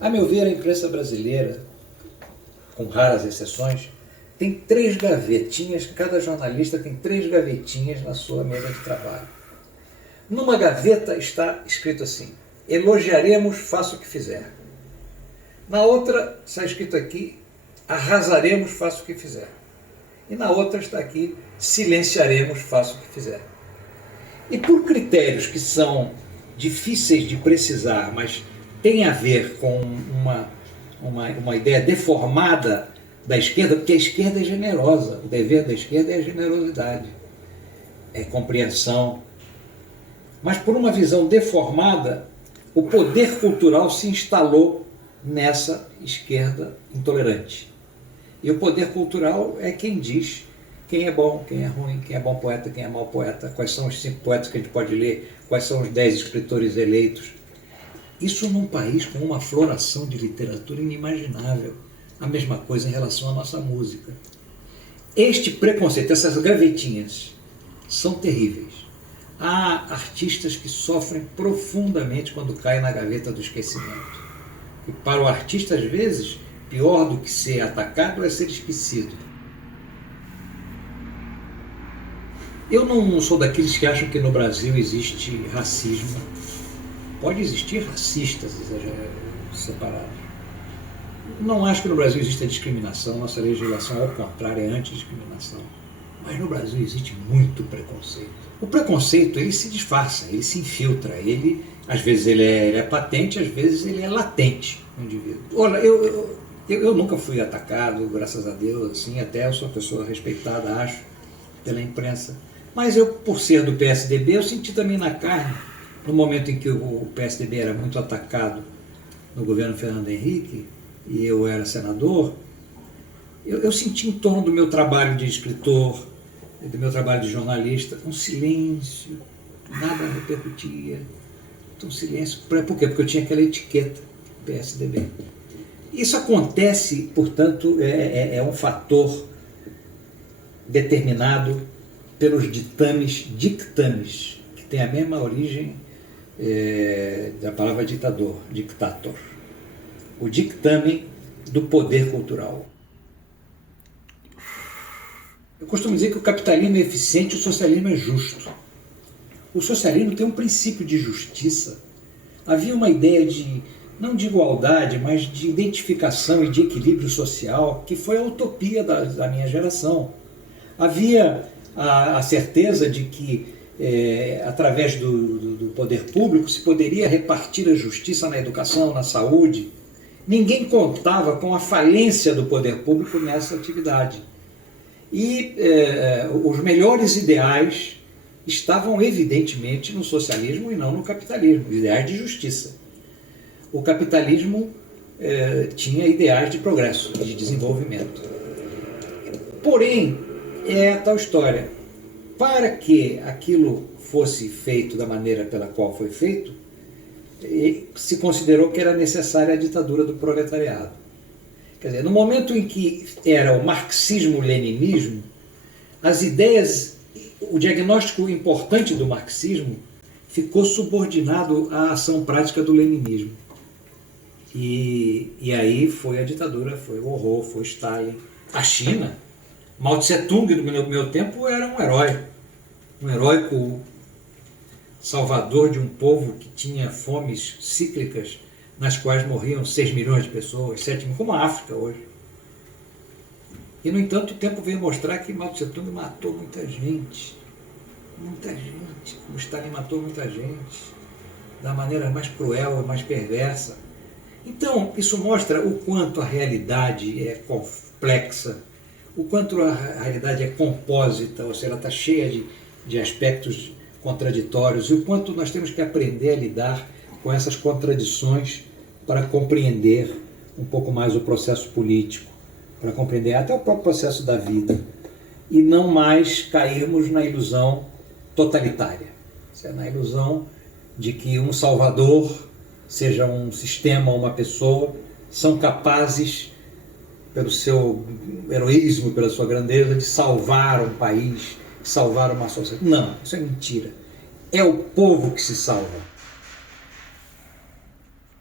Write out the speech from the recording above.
A meu ver, a imprensa brasileira, com raras exceções, tem 3 gavetinhas, cada jornalista tem 3 gavetinhas na sua mesa de trabalho. Numa gaveta está escrito assim: elogiaremos, faça o que fizer. Na outra está escrito aqui: arrasaremos, faça o que fizer. E na outra está aqui: silenciaremos, faça o que fizer. E por critérios que são difíceis de precisar, mas têm a ver com uma ideia deformada da esquerda, porque a esquerda é generosa, o dever da esquerda é a generosidade, é compreensão. Mas por uma visão deformada, o poder cultural se instalou nessa esquerda intolerante. E o poder cultural é quem diz quem é bom, quem é ruim, quem é bom poeta, quem é mau poeta, quais são os 5 poetas que a gente pode ler, quais são os 10 escritores eleitos. Isso num país com uma floração de literatura inimaginável. A mesma coisa em relação à nossa música. Este preconceito, essas gavetinhas, são terríveis. Há artistas que sofrem profundamente quando caem na gaveta do esquecimento. E para o artista, às vezes, pior do que ser atacado é ser esquecido. Eu não sou daqueles que acham que no Brasil existe racismo. Pode existir racistas separados. Não acho que no Brasil exista discriminação. Nossa legislação, ao contrário, é antidiscriminação. Mas no Brasil existe muito preconceito. O preconceito, ele se disfarça, ele se infiltra. Ele, às vezes ele é patente, às vezes ele é latente no indivíduo. Olha, eu nunca fui atacado, graças a Deus, assim, até eu sou uma pessoa respeitada, acho, pela imprensa. Mas eu, por ser do PSDB, eu senti também na carne, no momento em que o PSDB era muito atacado no governo Fernando Henrique, e eu era senador, eu senti em torno do meu trabalho de escritor, do meu trabalho de jornalista, um silêncio, nada repercutia, um silêncio. Por quê? Porque eu tinha aquela etiqueta, PSDB. Isso acontece, portanto, é um fator determinado pelos dictames, que tem a mesma origem da palavra ditador, dictator. O dictame do poder cultural. Eu costumo dizer que o capitalismo é eficiente e o socialismo é justo. O socialismo tem um princípio de justiça. Havia uma ideia não de igualdade, mas de identificação e de equilíbrio social, que foi a utopia da minha geração. Havia a certeza de que, através do poder público, se poderia repartir a justiça na educação, na saúde. Ninguém contava com a falência do poder público nessa atividade. E os melhores ideais estavam evidentemente no socialismo e não no capitalismo, ideais de justiça. O capitalismo tinha ideais de progresso, de desenvolvimento. Porém, é a tal história. Para que aquilo fosse feito da maneira pela qual foi feito, se considerou que era necessária a ditadura do proletariado. Quer dizer, no momento em que era o marxismo-leninismo, as ideias, o diagnóstico importante do marxismo ficou subordinado à ação prática do leninismo. E aí foi a ditadura, foi o horror, foi Stalin. A China, Mao Tse-tung, no meu tempo, era um heróico salvador de um povo que tinha fomes cíclicas, nas quais morriam 6 milhões de pessoas, 7 milhões, como a África hoje. E, no entanto, o tempo veio mostrar que Mao Tse-tung matou muita gente, como Stalin matou muita gente, da maneira mais cruel, mais perversa. Então, isso mostra o quanto a realidade é complexa, o quanto a realidade é compósita, ou seja, ela está cheia de aspectos contraditórios, e o quanto nós temos que aprender a lidar com essas contradições para compreender um pouco mais o processo político, para compreender até o próprio processo da vida, e não mais cairmos na ilusão totalitária, na ilusão de que um salvador, seja um sistema ou uma pessoa, são capazes, pelo seu heroísmo, pela sua grandeza, de salvar um país, salvar uma sociedade. Não, isso é mentira. É o povo que se salva.